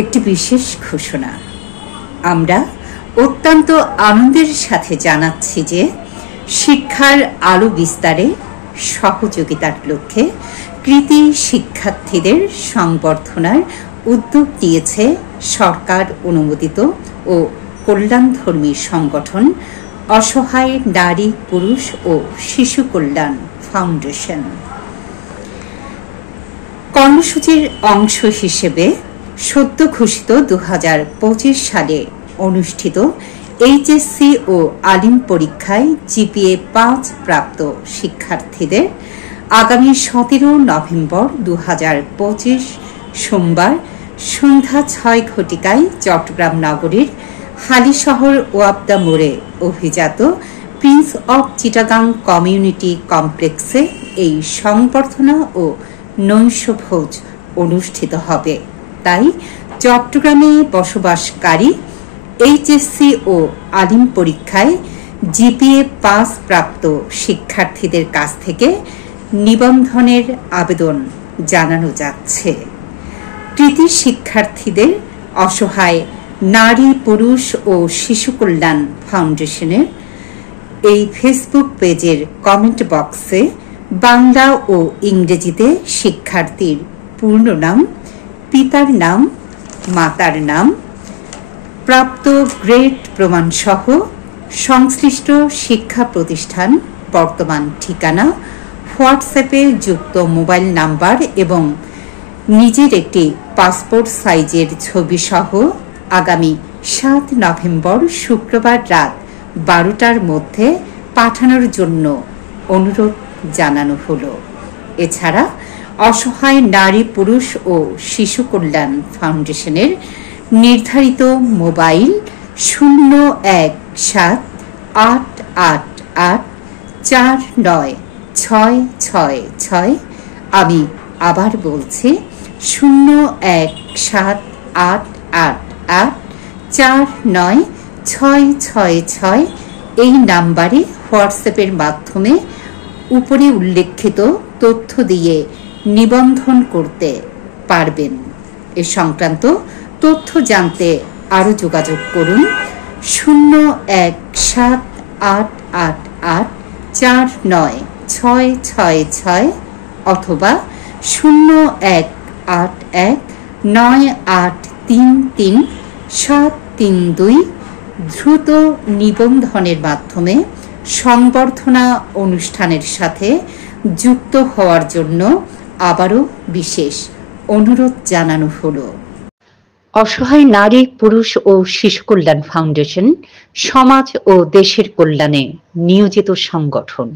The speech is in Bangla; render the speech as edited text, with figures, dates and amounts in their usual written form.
একটি বিশেষ ঘোষণা। আমরা অত্যন্ত আনন্দের সাথে জানাচ্ছি যে শিক্ষার আলো বিস্তারে সহযোগিতার লক্ষ্যে কৃতি শিক্ষার্থীদের সংবর্ধনার উদ্যোগ নিয়েছে সরকার অনুমোদিত ও কল্যাণধর্মী সংগঠন অসহায় নারী, পুরুষ ও শিশু কল্যাণ ফাউন্ডেশন। কর্মসূচির অংশ হিসেবে সদ্য ঘোষিত 2025 সালে অনুষ্ঠিত এইচএসসি ও আলিম পরীক্ষায় জিপিএ 5 প্রাপ্ত শিক্ষার্থীদের আগামী 17 নভেম্বর 2025 সোমবার সন্ধ্যা 6 ঘটিকায় চট্টগ্রাম নগরীর হালিশহর ওয়াপদা মোড়ে অভিজাত প্রিন্স অব চিটাগাং কমিউনিটি কমপ্লেক্সে এই সংবর্ধনা ও নৈশভোজ অনুষ্ঠিত হবে। তাই চট্টগ্রামে বসবাসকারী এইচএসসি ও আলিম পরীক্ষায় জিপিএ 5 প্রাপ্ত শিক্ষার্থীদের কাছ থেকে নিবন্ধনের আবেদন জানানো যাচ্ছে। কৃতি শিক্ষার্থীদের অসহায় নারী, পুরুষ ও শিশু কল্যাণ ফাউন্ডেশনের এই ফেসবুক পেজের কমেন্ট বক্সে বাংলা ও ইংরেজিতে শিক্ষার্থীর পূর্ণ নাম, পিতার নাম, মাতার নাম, প্রাপ্ত গ্রেড প্রমাণসহ সংশ্লিষ্ট শিক্ষা প্রতিষ্ঠান, বর্তমান ঠিকানা, হোয়াটসঅ্যাপে যুক্ত মোবাইল নাম্বার এবং নিজের একটি পাসপোর্ট সাইজের ছবি সহ আগামী 7 নভেম্বর শুক্রবার রাত 12টার মধ্যে পাঠানোর জন্য অনুরোধ জানানো হলো। এছাড়া অসহায় নারী, পুরুষ ও শিশু কল্যাণ ফাউন্ডেশনের নির্ধারিত মোবাইল 01788496666। আমি আবার বলছি 01788896666। এই নাম্বারে হোয়াটসঅ্যাপের মাধ্যমে উপরে উল্লেখিত তথ্য দিয়ে নিবন্ধন করতে পারবেন। এ সংক্রান্ত তথ্য জানতে আরও যোগাযোগ করুন 01788896666 অথবা 018198333732। দ্রুত নিবন্ধনের মাধ্যমে সংবর্ধনা অনুষ্ঠানের সাথে যুক্ত হওয়ার জন্য আবারও বিশেষ অনুরোধ জানানো হলো। অসহায় নারী, পুরুষ ও শিশু কল্যাণ ফাউন্ডেশন সমাজ ও দেশের কল্যাণে নিয়োজিত সংগঠন।